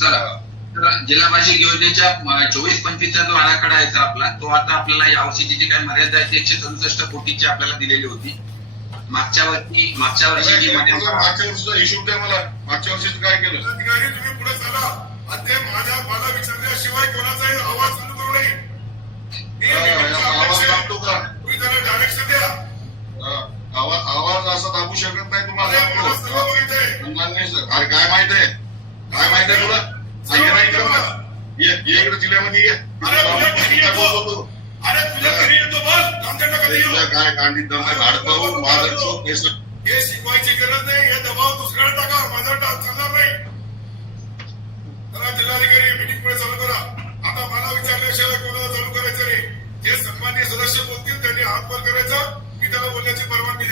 चला. जिल्हा भाषिक योजनेच्या चोवीस पंचवीसचा जो आराखडा आहे सर आपला तो आता आपल्याला या वर्षीची जी काही मर्यादा आहे ती एकशे सदुसष्ट कोटीची आपल्याला दिलेली होती. मागच्या वर्षी मागच्या वर्षी जी मर्यादा मागच्या वर्षीचा हिशोब द्या मला. मागच्या वर्षीच काय केलं? तुम्ही पुढे चला. ते माझ्या मला विचारल्याशिवाय कोणाचाही नाही सर अरे काय माहीत आहे? काय माहीत आहे तुला? ये इकडे जिल्ह्यामध्ये ये. अरे तुझ्या घरी येतो बस. आमच्याकडे कधी येऊ काय दम माझं हे शिकवायची गरज नाही. हे दबाव दुसऱ्याला टाका. माझा टाक चालणार नाही. चला जिल्हाधिकारी मीटिंग पुढे चालू करा. आता मला विचारल्याशिवाय कोणाला चालू करायचं नाही. जे सन्मान्य सदस्य बोलतील त्यांनी हात वर करायचा. मी त्याला बोलण्याची परवानगी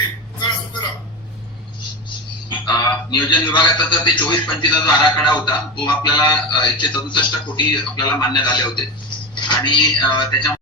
नियोजन विभागाचा तर ते चोवीस पंचवीसचा जो आराखडा होता तो आपल्याला एकशे सदुसष्ट कोटी आपल्याला मान्य झाले होते. आणि त्याच्या